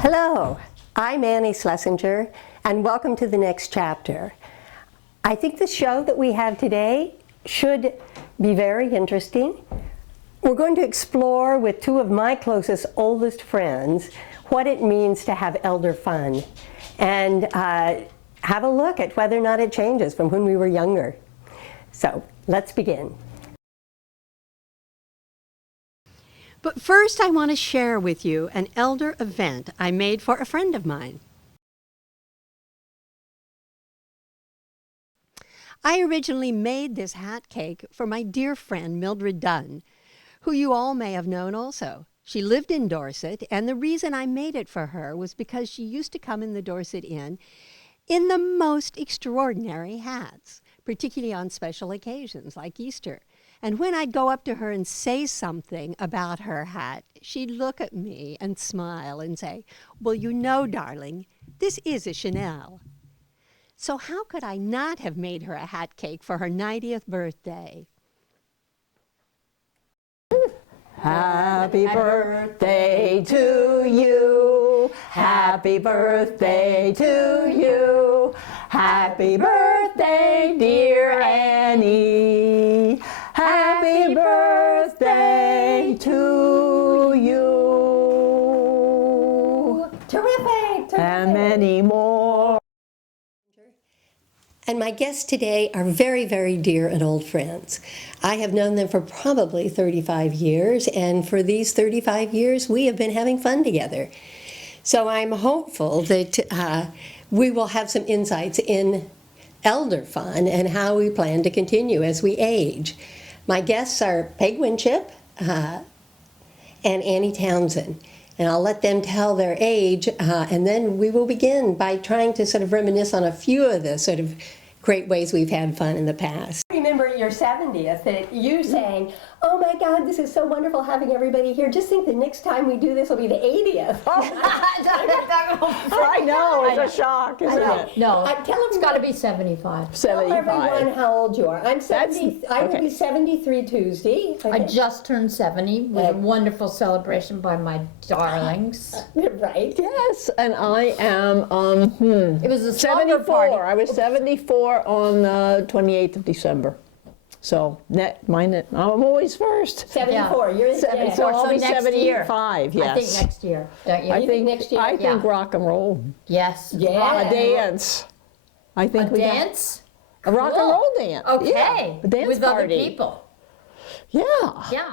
Hello, I'm Annie Schlesinger, and welcome to the next chapter. I think the show that we have today should be very interesting. We're going to explore with two of my closest, oldest friends what it means to have elder fun, and have a look at whether or not it changes from when we were younger. So let's begin. But first, I want to share with you an elder event I made for a friend of mine. I originally made this hat cake for my dear friend Mildred Dunn, who you all may have known also. She lived in Dorset, and the reason I made it for her was because she used to come in the Dorset Inn in the most extraordinary hats, particularly on special occasions like Easter. And when I'd go up to her and say something about her hat, she'd look at me and smile and say, "Well, you know, darling, this is a Chanel." So how could I not have made her a hat cake for her 90th birthday? Happy birthday to you. Happy birthday to you. Happy birthday, dear Annie. Happy birthday to you. Terrific! And many more. And my guests today are very, very dear and old friends. I have known them for probably 35 years, and for these 35 years, we have been having fun together. So I'm hopeful that we will have some insights in elder fun and how we plan to continue as we age. My guests are Peg Winship and Annie Townsend. And I'll let them tell their age, and then we will begin by trying to sort of reminisce on a few of the sort of great ways we've had fun in the past. I remember your 70th, that you saying, "Oh my God, this is so wonderful having everybody here. Just think the next time we do this will be the 80th. I know, it's a shock, isn't it? No, tell it's got to be 75. Tell everyone how old you are. I'm 70. I will okay. be 73 Tuesday. Okay. I just turned 70 with a wonderful celebration by my darlings. Right. Yes, and I am, It was a slumber 74. party. I was 74 on 28th of December. So, I'm always first. 74. You're in Seven, yeah. so I'll be next year. 75, yes. I think next year, don't you? I think next year? I think Yeah. rock and roll. Yes. Yeah. A dance. I think A we dance? got a rock and roll dance. Okay. Yeah, a dance with party. other people. Yeah. Yeah.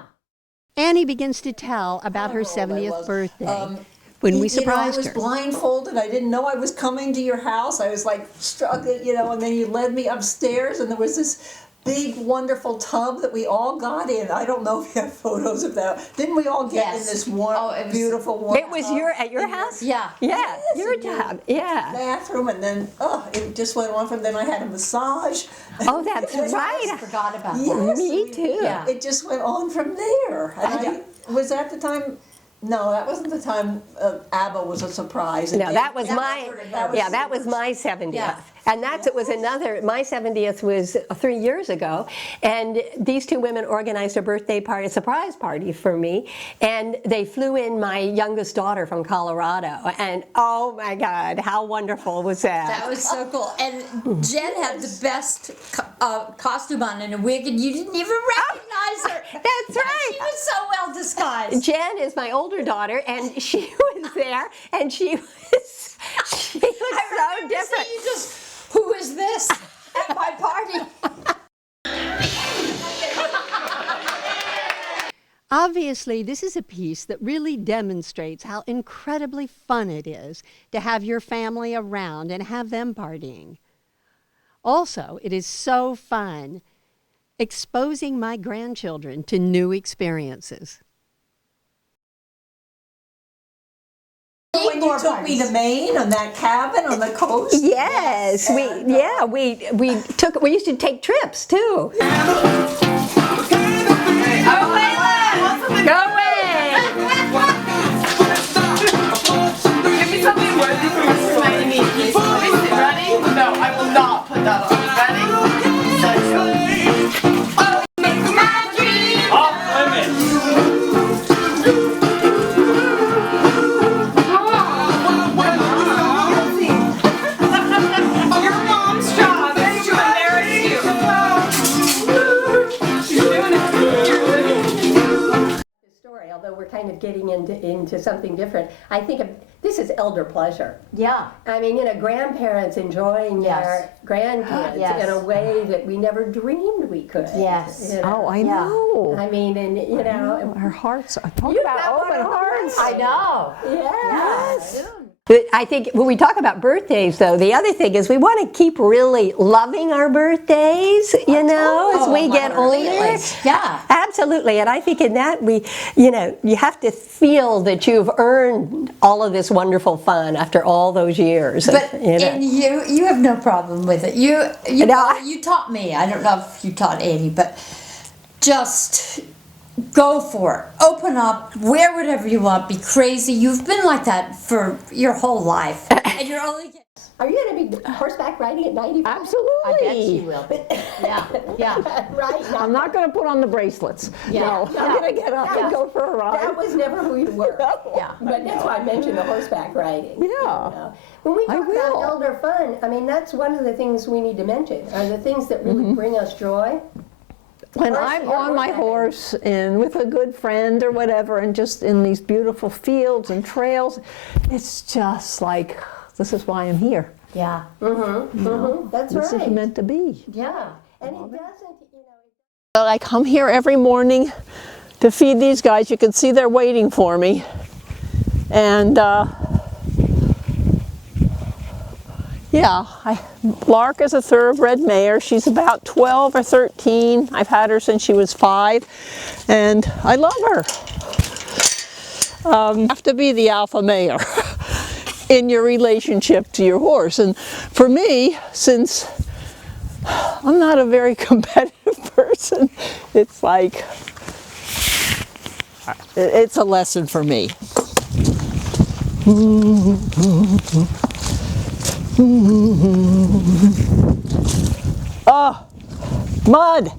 Annie begins to tell about her 70th birthday when we I surprised was her. blindfolded. I didn't know I was coming to your house. I was like struck, and then you led me upstairs, and there was this big, wonderful tub that we all got in. I don't know if you have photos of that. Didn't we all get in Yes. this warm, Oh, it was- beautiful warm It was tub at your in house? Yeah. Yeah, Yes, your in your tub. Yeah. bathroom, and then it just went on from then. I had a massage. Oh, that's Yes, right. Forgot about that. Yes, Me too. Yeah. It just went on from there. And I was at the time. No, that wasn't the time ABBA was a surprise. No, that was my, that was my 70th. Yeah. And it was another, my 70th was 3 years ago, and these two women organized a birthday party, a surprise party for me, and they flew in my youngest daughter from Colorado, and oh my God, how wonderful was that? That was so cool. And Jen had the best costume on and a wig, and you didn't even recognize her. That's right. She was so well disguised. Jen is my older daughter, and she was there, and she was so different. You just, who is this at my party? Obviously, this is a piece that really demonstrates how incredibly fun it is to have your family around and have them partying. Also, it is so fun exposing my grandchildren to new experiences. When you more took me parties. to Maine on that cabin on the coast. Yes, we used to take trips too. Go away! Give me something worthy for Mr. Miami. Ready? No, I will not put that on. Ready? Off limits. Your mom's job is to embarrass you. She's doing it. Story, although we're kind of getting into something different, I think this is elder pleasure. Yeah. I mean, grandparents enjoying their grandkids Yes. in a way that we never dreamed we could. Yes. you know. Oh, I Yeah. know. I mean, and Our hearts. Talk You've about got one open of hearts. I know. yes. But I think when we talk about birthdays, though, the other thing is we want to keep really loving our birthdays, as we get older. Yeah. Absolutely, and I think in that you have to feel that you've earned all of this wonderful fun after all those years. But and you have no problem with it. You taught me. I don't know if you taught Annie, but just go for it. Open up. Wear whatever you want. Be crazy. You've been like that for your whole life, and you're only. Are you going to be horseback riding at 95? Absolutely. I bet she will. Yeah. Yeah. Right. I'm not going to put on the bracelets. No, I'm going to get up and go for a ride. That was never who you were. Yeah. But that's why I mentioned the horseback riding. Yeah. When we I talk about will. elder fun, I mean, that's one of the things we need to mention, are the things that really bring us joy. When I'm on my horse and with a good friend or whatever, and just in these beautiful fields and trails, it's just like, this is why I'm here. Yeah. That's This right. is meant to be. Yeah. And it doesn't, I come here every morning to feed these guys. You can see they're waiting for me. And Lark is a thoroughbred mare. She's about 12 or 13. I've had her since she was 5, and I love her. You have to be the alpha mare in your relationship to your horse. And for me, since I'm not a very competitive person, it's like, it's a lesson for me. Oh, mud!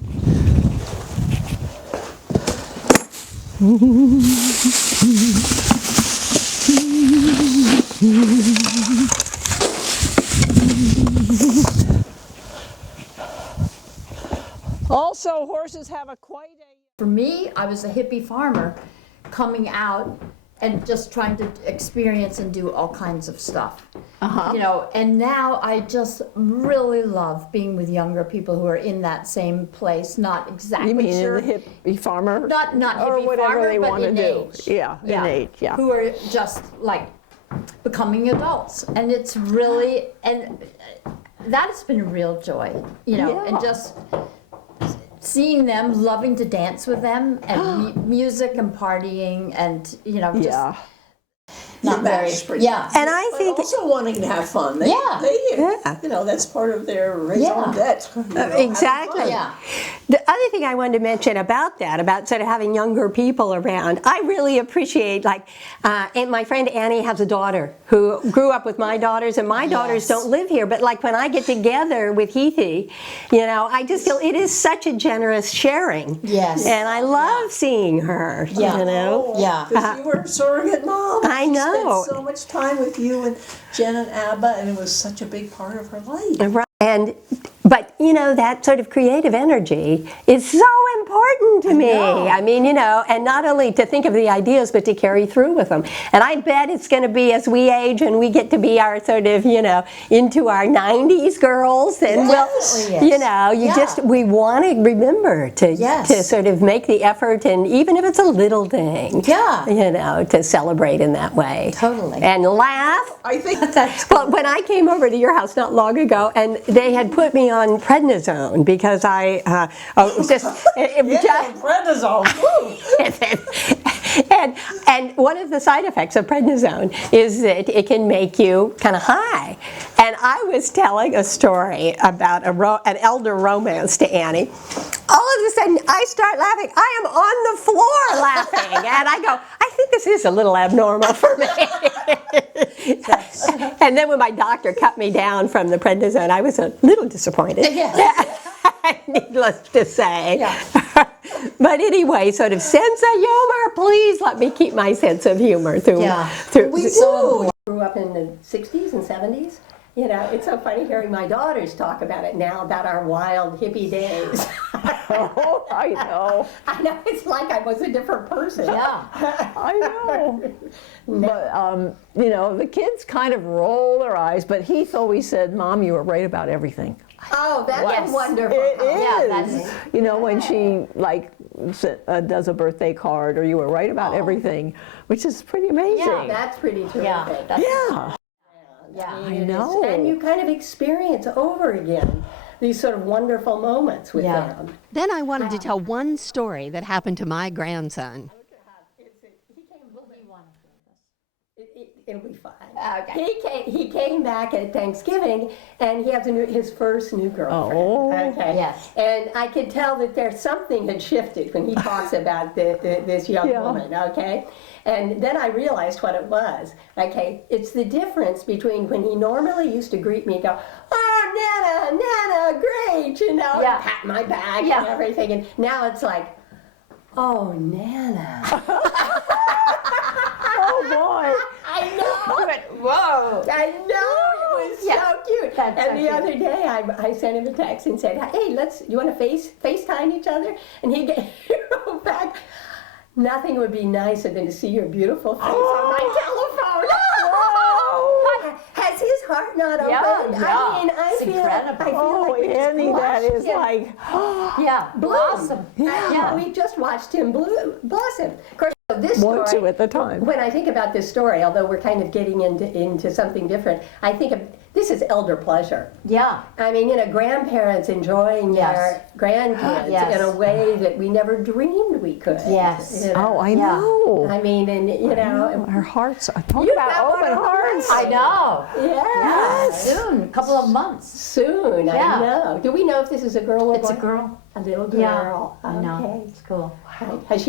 Also, horses have quite a... For me, I was a hippie farmer coming out and just trying to experience and do all kinds of stuff. And now I just really love being with younger people who are in that same place, not exactly You mean sure. in the hippie farmer? Not or hippie whatever farmer, they but want to in do. age. Yeah, in age, yeah. Who are just like becoming adults. And it's really, and that has been a real joy, and just seeing them, loving to dance with them, and music and partying, and just not very. Yeah. And I But think also wanting to have fun. They, Yeah. that's part of their raison d'etre. exactly. Yeah. The other thing I wanted to mention about that, about sort of having younger people around, I really appreciate, and my friend Annie has a daughter who grew up with my daughters, and my daughters don't live here, but when I get together with Heathy, I just feel it is such a generous sharing. Yes. And I love seeing her, Yeah. Yeah. Because you were a surrogate mom. I know. She spent so much time with you and Jen and Abba, and it was such a big part of her life. Right. But that sort of creative energy is so important to me. I mean, and not only to think of the ideas, but to carry through with them. And I bet it's going to be as we age and we get to be our sort of, into our 90s girls, and we want to remember to sort of make the effort, and even if it's a little thing, to celebrate in that way. Totally. And laugh. I think That's Well, when I came over to your house not long ago, and they had put me on prednisone because it was just, Prednisone. and one of the side effects of prednisone is that it can make you kind of high. And I was telling a story about an elder romance to Annie. All of a sudden, I start laughing. I am on the floor laughing. And I go, I think this is a little abnormal for me. And then when my doctor cut me down from the prednisone, I was a little disappointed. Needless to say. But anyway, sort of sense of humor. Please let me keep my sense of humor through. We do. Grew up in the 60s and 70s. You know, it's so funny hearing my daughters talk about it now, about our wild hippie days. Oh, I know. I know, it's like I was a different person. I know. But, you know, the kids kind of roll their eyes, but Heath always said, Mom, you were right about everything. Oh, that's wonderful. It is. Yeah, that's, you know, when she, like, does a birthday card, or you were right about everything, which is pretty amazing. Yeah, that's pretty terrific. Yeah. I know. And you kind of experience over again these sort of wonderful moments with them. Then I wanted to tell one story that happened to my grandson. It'll be fine. Okay. He came back at Thanksgiving, and he has his first new girlfriend. Oh. Okay. Yes. And I could tell that there's something had shifted when he talks about this young woman. Okay. And then I realized what it was. Okay. It's the difference between when he normally used to greet me and go, "Oh, Nana, great," you know, and pat my back and everything. And now it's like, "Oh, Nana." Oh, boy. I know. Whoa. I know. It was so cute. That's and so the cute. other day, I sent him a text and said, "Hey, you want to FaceTime each other?" And he wrote back, "Nothing would be nicer than to see your beautiful face on my telephone." Has his heart not opened? I mean, I It's feel incredible. like we just Annie, that watched is him like, blossom. We just watched him blossom. Of course, this one, story, two at the time. when I think about this story, although we're kind of getting into something different, I think of this is elder pleasure. Yeah. I mean, you know, grandparents enjoying their grandkids in a way that we never dreamed we could. Yes. You know? Oh, I know. I mean, and you know, Our hearts, talk You've about got one open of hearts. I know. yes. Soon, a couple of months. Soon, I Yeah. know. Do we know if this is a girl or It's a boy? girl. A little girl. Yeah. I know. Okay. It's cool. Has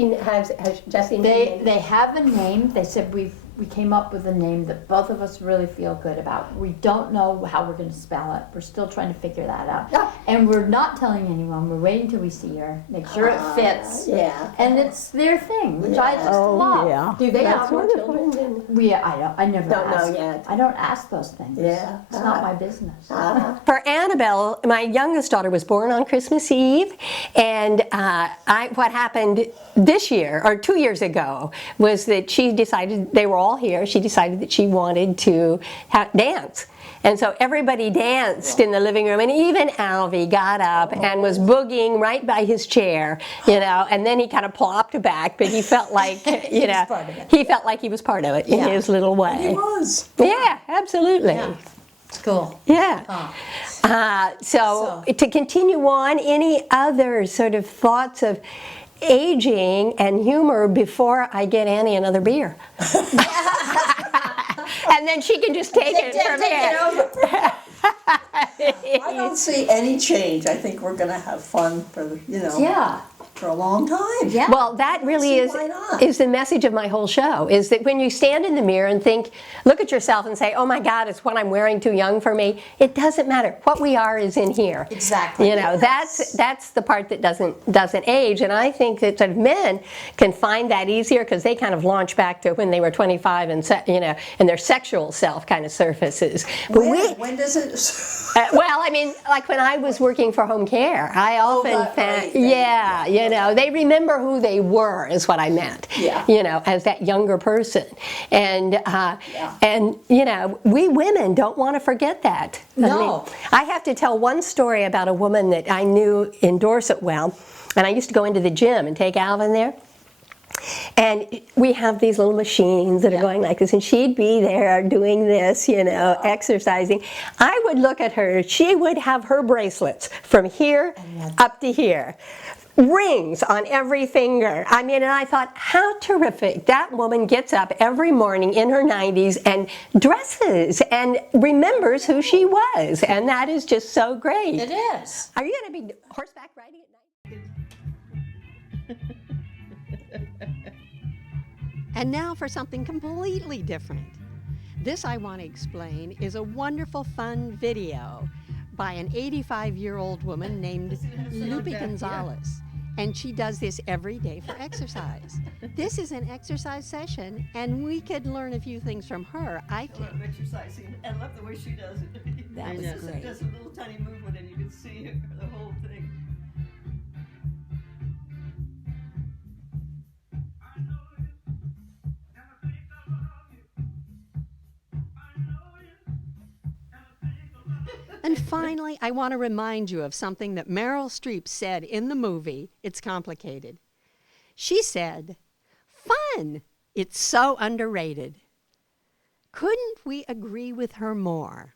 Jessie? They have a name. They said we came up with a name that both of us really feel good about. We don't know how we're going to spell it. We're still trying to figure that out. Yeah. And we're not telling anyone. We're waiting till we see her, make sure it fits. Yeah. And it's their thing, which I just Oh, love. yeah. Do they That's have more wonderful. children? I never Don't know ask. yet. I don't ask those things. Yeah. It's not my business. For Annabelle, my youngest daughter was born on Christmas Eve, and what happened this year, or 2 years ago, was that she decided, they were all here, she decided that she wanted to dance. And so everybody danced in the living room, and even Alvy got up and was boogieing right by his chair, you know, and then he kind of plopped back, but he felt like, you know, he felt like he was part of it in his little way. He was. Yeah, absolutely. It's cool. Yeah. So to continue on, any other sort of thoughts of aging and humor before I get Annie another beer? And then she can just take it from here. I don't see any change. I think we're going to have fun for, for a long time. Yeah. Well, that really See, is why not? the message of my whole show, is that when you stand in the mirror and look at yourself and say, "Oh my God, is what I'm wearing too young for me?" It doesn't matter. What we are is in here. Exactly. You know, that's the part that doesn't age, and I think that sort of men can find that easier because they kind of launch back to when they were 25 and and their sexual self kind of surfaces. But When does it? well, I mean, like when I was working for home care, I often found, they remember who they were, is what I meant. Yeah. You know, as that younger person, and we women don't want to forget that. No. I have to tell one story about a woman that I knew in Dorset well, and I used to go into the gym and take Alvin there. And we have these little machines that are going like this, and she'd be there doing this, exercising. I would look at her, she would have her bracelets from here up to here. Rings on every finger. I mean, and I thought, how terrific. That woman gets up every morning in her 90s and dresses and remembers who she was. And that is just so great. It is. Are you going to be horseback riding at night? And now for something completely different. This, I want to explain, is a wonderful, fun video by an 85-year-old woman named Lupe Gonzalez. And she does this every day for exercise. This is an exercise session, and we could learn a few things from her, I think. I love exercising. I love the way she does it. That was great. Just a little tiny movement, and you can see the whole thing. And finally, I want to remind you of something that Meryl Streep said in the movie, It's Complicated. She said, "Fun! It's so underrated." Couldn't we agree with her more?